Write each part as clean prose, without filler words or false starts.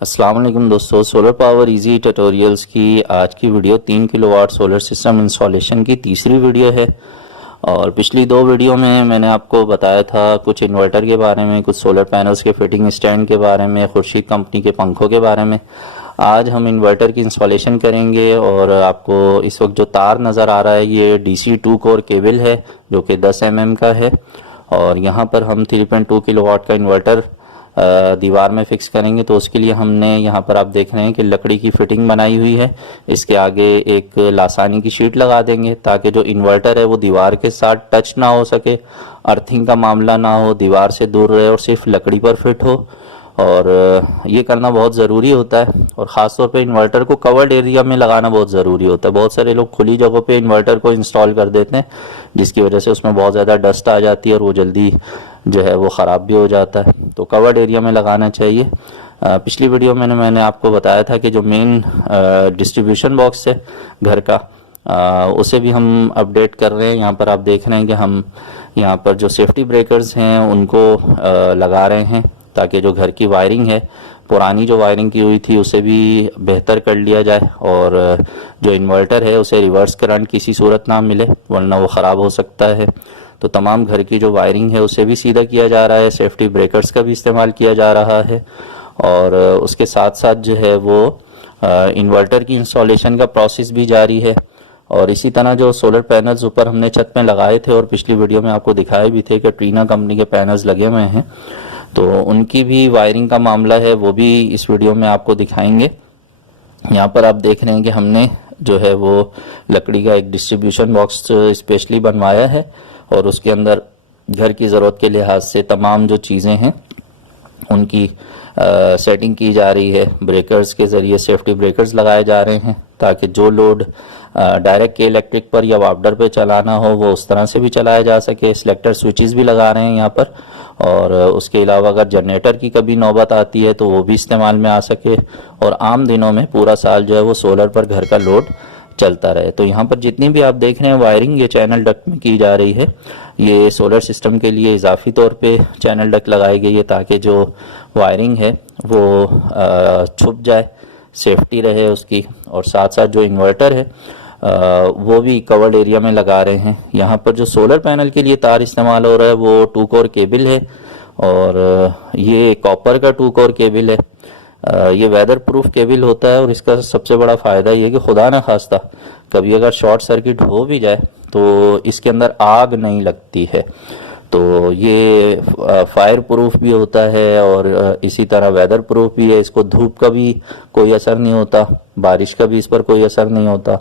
अस्सलाम वालेकुम दोस्तों, सोलर पावर इजी ट्यूटोरियल्स की आज की video 3 kilowatt solar system installation की तीसरी वीडियो है। और पिछली दो वीडियो में मैंने आपको बताया था कुछ इन्वर्टर के बारे में, कुछ सोलर पैनल्स के फिटिंग स्टैंड के बारे में, खुर्शीद कंपनी के पंखों के बारे में। आज हम इन्वर्टर की इंस्टॉलेशन करेंगे और आपको इस वक्त जो तार नज़र आ रहा है ये DC 2 कोर केबल है जो कि 10 mm का है। और यहाँ पर हम 3.2 किलोवाट का इन्वर्टर दीवार में फिक्स करेंगे। तो उसके लिए हमने यहाँ पर आप देख रहे हैं कि लकड़ी की फिटिंग बनाई हुई है। इसके आगे एक लासानी की शीट लगा देंगे ताकि जो इन्वर्टर है वो दीवार के साथ टच ना हो सके, अर्थिंग का मामला ना हो, दीवार से दूर रहे और सिर्फ लकड़ी पर फिट हो। और ये करना बहुत ज़रूरी होता है और ख़ास तौर पे इन्वर्टर को कवर्ड एरिया में लगाना बहुत ज़रूरी होता है। बहुत सारे लोग खुली जगहों पे इन्वर्टर को इंस्टॉल कर देते हैं जिसकी वजह से उसमें बहुत ज़्यादा डस्ट आ जाती है और वो जल्दी जो है वो ख़राब भी हो जाता है। तो कवर्ड एरिया में लगाना चाहिए। पिछली वीडियो में मैंने आपको बताया था कि जो मेन डिस्ट्रीब्यूशन बॉक्स है घर का उसे भी हम अपडेट कर रहे हैं। यहाँ पर आप देख रहे हैं कि हम यहाँ पर जो सेफ्टी ब्रेकर्स हैं उनको लगा रहे हैं ताकि जो घर की वायरिंग है, पुरानी जो वायरिंग की हुई थी उसे भी बेहतर कर लिया जाए और जो इन्वर्टर है उसे रिवर्स करंट किसी सूरत ना मिले वरना वो ख़राब हो सकता है। तो तमाम घर की जो वायरिंग है उसे भी सीधा किया जा रहा है, सेफ्टी ब्रेकर्स का भी इस्तेमाल किया जा रहा है और उसके साथ साथ जो है वो इन्वर्टर की इंस्टॉलेशन का प्रोसेस भी जारी है। और इसी तरह जो सोलर पैनल्स ऊपर हमने छत में लगाए थे और पिछली वीडियो में आपको दिखाए भी थे कि ट्रीना कंपनी के पैनल्स लगे हुए हैं, तो उनकी भी वायरिंग का मामला है, वो भी इस वीडियो में आपको दिखाएंगे। यहाँ पर आप देख रहे हैं कि हमने जो है वो लकड़ी का एक डिस्ट्रीब्यूशन बॉक्स स्पेशली बनवाया है और उसके अंदर घर की ज़रूरत के लिहाज से तमाम जो चीज़ें हैं उनकी सेटिंग की जा रही है। ब्रेकर्स के ज़रिए सेफ्टी ब्रेकर्स लगाए जा रहे हैं ताकि जो लोड डायरेक्ट के इलेक्ट्रिक पर या वापडर पे चलाना हो वो उस तरह से भी चलाया जा सके। सिलेक्टर स्विचेस भी लगा रहे हैं यहाँ पर और उसके अलावा अगर जनरेटर की कभी नौबत आती है तो वो भी इस्तेमाल में आ सके और आम दिनों में पूरा साल जो है वो सोलर पर घर का लोड चलता रहे। तो यहाँ पर जितनी भी आप देख रहे हैं वायरिंग ये चैनल डक्ट में की जा रही है। ये सोलर सिस्टम के लिए इजाफी तौर पे चैनल डक्ट लगाई गई है ताकि जो वायरिंग है वो छुप जाए, सेफ्टी रहे उसकी। और साथ साथ जो इन्वर्टर है वो भी कवर्ड एरिया में लगा रहे हैं। यहाँ पर जो सोलर पैनल के लिए तार इस्तेमाल हो रहा है वो 2 कोर केबल है और ये कॉपर का 2 कोर केबल है। ये वेदर प्रूफ केबल होता है और इसका सबसे बड़ा फ़ायदा ये कि खुदा न खास्ता कभी अगर शॉर्ट सर्किट हो भी जाए तो इसके अंदर आग नहीं लगती है। तो ये फायर प्रूफ भी होता है और इसी तरह वेदर प्रूफ भी है। इसको धूप का भी कोई असर नहीं होता, बारिश का भी इस पर कोई असर नहीं होता।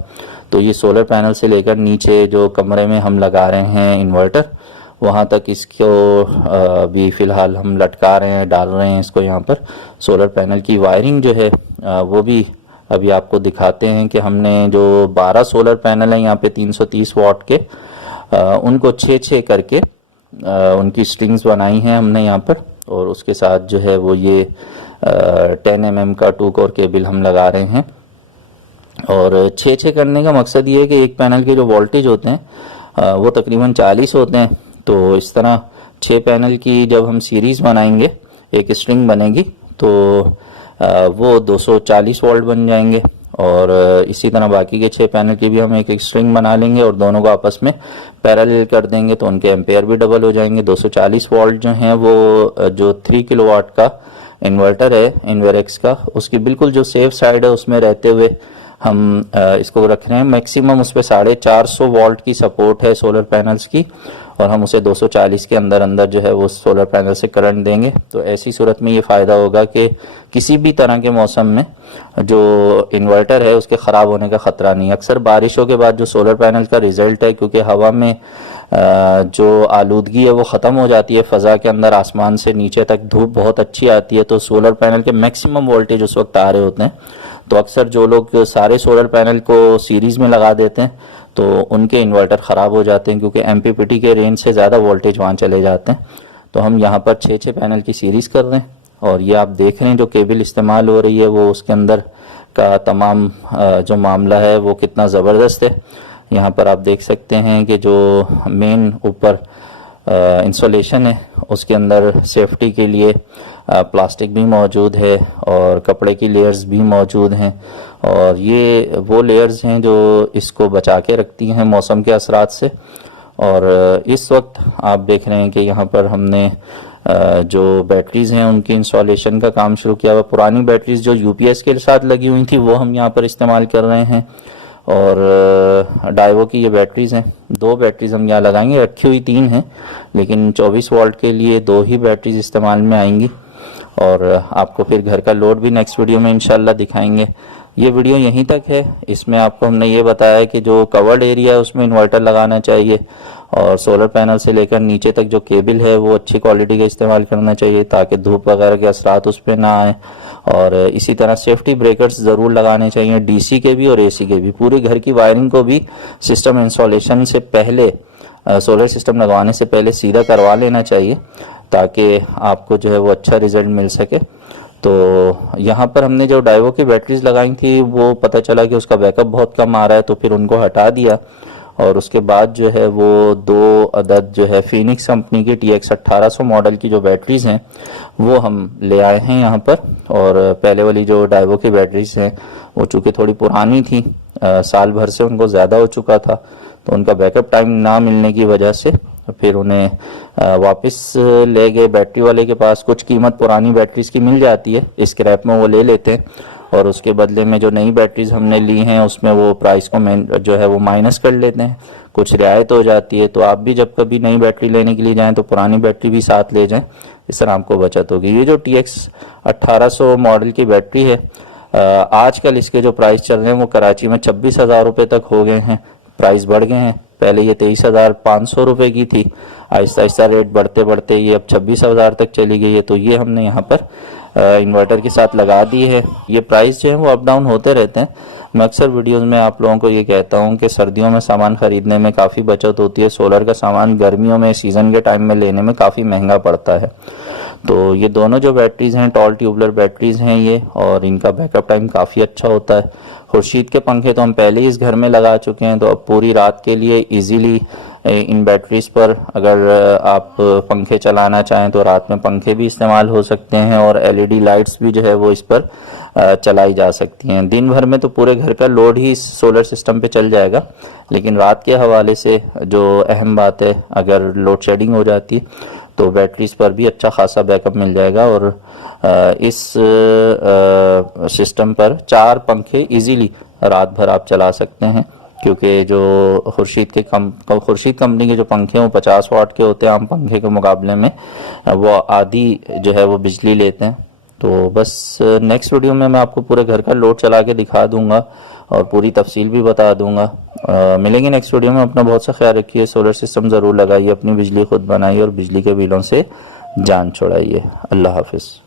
तो ये सोलर पैनल से लेकर नीचे जो कमरे में हम लगा रहे हैं इन्वर्टर वहाँ तक इसको भी फ़िलहाल हम लटका रहे हैं, डाल रहे हैं इसको यहाँ पर। सोलर पैनल की वायरिंग जो है वो भी अभी आपको दिखाते हैं कि हमने जो 12 सोलर पैनल हैं यहाँ पे 330 वाट के उनको 6-6 करके उनकी स्ट्रिंग्स बनाई हैं हमने यहाँ पर और उसके साथ जो है वो ये 10 mm का 2 कोर केबल हम लगा रहे हैं। और 6-6 करने का मकसद ये है कि एक पैनल के जो वोल्टेज होते हैं वो तकरीबन 40 होते हैं। तो इस तरह 6 पैनल की जब हम सीरीज़ बनाएंगे एक स्ट्रिंग बनेगी तो वो 240 वोल्ट बन जाएंगे और इसी तरह बाकी के 6 पैनल की भी हम एक स्ट्रिंग बना लेंगे और दोनों को आपस में पैरेलल कर देंगे तो उनके एम्पेयर भी डबल हो जाएंगे। 240 वोल्ट जो हैं वो जो 3 किलोवाट का इन्वर्टर है इन्वेरेक्स का उसकी बिल्कुल जो सेफ साइड है उसमें रहते हुए हम इसको रख रहे हैं। मैक्सिमम उस पर 450 वोल्ट की सपोर्ट है सोलर पैनल्स की और हम उसे 240 के अंदर अंदर जो है वो सोलर पैनल से करंट देंगे। तो ऐसी सूरत में ये फ़ायदा होगा कि किसी भी तरह के मौसम में जो इन्वर्टर है उसके ख़राब होने का ख़तरा नहीं। अक्सर बारिशों के बाद जो सोलर पैनल का रिज़ल्ट है, क्योंकि हवा में जो आलूदगी है वो ख़त्म हो जाती है, फ़ज़ा के अंदर आसमान से नीचे तक धूप बहुत अच्छी आती है, तो सोलर पैनल के मैक्सिमम वोल्टेज उस वक्त आ रहे होते हैं। तो अक्सर जो लोग सारे सोलर पैनल को सीरीज़ में लगा देते हैं तो उनके इन्वर्टर ख़राब हो जाते हैं क्योंकि MPPT के रेंज से ज़्यादा वोल्टेज वहाँ चले जाते हैं। तो हम यहाँ पर 6-6 पैनल की सीरीज़ कर रहे हैं और ये आप देख रहे हैं जो केबल इस्तेमाल हो रही है वो उसके अंदर का तमाम जो मामला है वो कितना ज़बरदस्त है। यहाँ पर आप देख सकते हैं कि जो मेन ऊपर इंसुलेशन है उसके अंदर सेफ्टी के लिए प्लास्टिक भी मौजूद है और कपड़े की लेयर्स भी मौजूद हैं, और ये वो लेयर्स हैं जो इसको बचा के रखती हैं मौसम के असरात से। और इस वक्त आप देख रहे हैं कि यहाँ पर हमने जो बैटरीज़ हैं उनकी इंस्टॉलेशन का काम शुरू किया हुआ। पुरानी बैटरीज जो यूपीएस के साथ लगी हुई थी वो हम यहाँ पर इस्तेमाल कर रहे हैं, और डाइवो की ये बैटरीज़ हैं। 2 बैटरीज हम यहाँ लगाएंगे, रखी हुई 3 हैं, लेकिन 24 वोल्ट के लिए 2 ही बैटरीज इस्तेमाल में आएंगी। और आपको फिर घर का लोड भी नेक्स्ट वीडियो में इंशाल्लाह दिखाएंगे। ये वीडियो यहीं तक है। इसमें आपको हमने ये बताया कि जो कवर्ड एरिया है उसमें इन्वर्टर लगाना चाहिए, और सोलर पैनल से लेकर नीचे तक जो केबल है वो अच्छी क्वालिटी का इस्तेमाल करना चाहिए ताकि धूप वगैरह के असरात उस पर ना आए। और इसी तरह सेफ्टी ब्रेकर्स ज़रूर लगाने चाहिए, डीसी के भी और एसी के भी। पूरे घर की वायरिंग को भी सिस्टम इंस्टॉलेशन से पहले, सोलर सिस्टम लगवाने से पहले सीधा करवा लेना चाहिए ताकि आपको जो है वो अच्छा रिजल्ट मिल सके। तो यहाँ पर हमने जो डाइवो की बैटरीज लगाई थी वो पता चला कि उसका बैकअप बहुत कम आ रहा है, तो फिर उनको हटा दिया, और उसके बाद जो है वो 2 अदद जो है फिनिक्स कंपनी की TX 1800 मॉडल की जो बैटरीज हैं वो हम ले आए हैं यहाँ पर। और पहले वाली जो डाइवो की बैटरीज हैं वो चूँकि थोड़ी पुरानी थी, साल भर से उनको ज़्यादा हो चुका था, तो उनका बैकअप टाइम ना मिलने की वजह से फिर उन्हें वापस ले गए बैटरी वाले के पास। कुछ कीमत पुरानी बैटरीज की मिल जाती है, स्क्रैप में वो ले लेते हैं, और उसके बदले में जो नई बैटरीज हमने ली हैं उसमें वो प्राइस को जो है वो माइनस कर लेते हैं, कुछ रियायत हो जाती है। तो आप भी जब कभी नई बैटरी लेने के लिए जाएं तो पुरानी बैटरी भी साथ ले जाएं, इस तरह आपको बचत होगी। ये जो TX 1800 मॉडल की बैटरी है, आजकल इसके जो प्राइस चल रहे हैं वो कराची में 26,000 रुपये तक हो गए हैं, प्राइस बढ़ गए हैं। पहले ये 23,500 रुपये की थी, आहिस्ता आहिस्ता रेट बढ़ते बढ़ते ये अब 26,000 तक चली गई है। तो ये हमने यहाँ पर इन्वर्टर के साथ लगा दी है। ये प्राइस जो है वो अप डाउन होते रहते हैं। मैं अक्सर वीडियोस में आप लोगों को ये कहता हूँ कि सर्दियों में सामान ख़रीदने में काफ़ी बचत होती है, सोलर का सामान गर्मियों में सीज़न के टाइम में लेने में काफ़ी महंगा पड़ता है। तो ये दोनों जो बैटरीज़ हैं टॉल ट्यूबलर बैटरीज़ हैं ये, और इनका बैकअप टाइम काफ़ी अच्छा होता है। खुर्शीद के पंखे तो हम पहले ही इस घर में लगा चुके हैं, तो अब पूरी रात के लिए इजीली इन बैटरीज पर अगर आप पंखे चलाना चाहें तो रात में पंखे भी इस्तेमाल हो सकते हैं, और LED लाइट्स भी जो है वो इस पर चलाई जा सकती हैं। दिन भर में तो पूरे घर का लोड ही इस सोलर सिस्टम पे चल जाएगा, लेकिन रात के हवाले से जो अहम बात है, अगर लोड शेडिंग हो जाती तो बैटरीज पर भी अच्छा खासा बैकअप मिल जाएगा। और इस सिस्टम पर 4 पंखे इजीली रात भर आप चला सकते हैं, क्योंकि जो खुर्शीद कंपनी के जो पंखे हैं वो 50 वाट के होते हैं आम पंखे के मुकाबले में, वो आधी जो है वो बिजली लेते हैं। तो बस नेक्स्ट वीडियो में मैं आपको पूरे घर का लोड चला के दिखा दूंगा और पूरी तफसील भी बता दूंगा। मिलेंगे नेक्स्ट वीडियो में। अपना बहुत सा ख्याल रखिए, सोलर सिस्टम ज़रूर लगाइए, अपनी बिजली खुद बनाइए और बिजली के बिलों से जान छुड़ाइए। अल्लाह हाफिज़।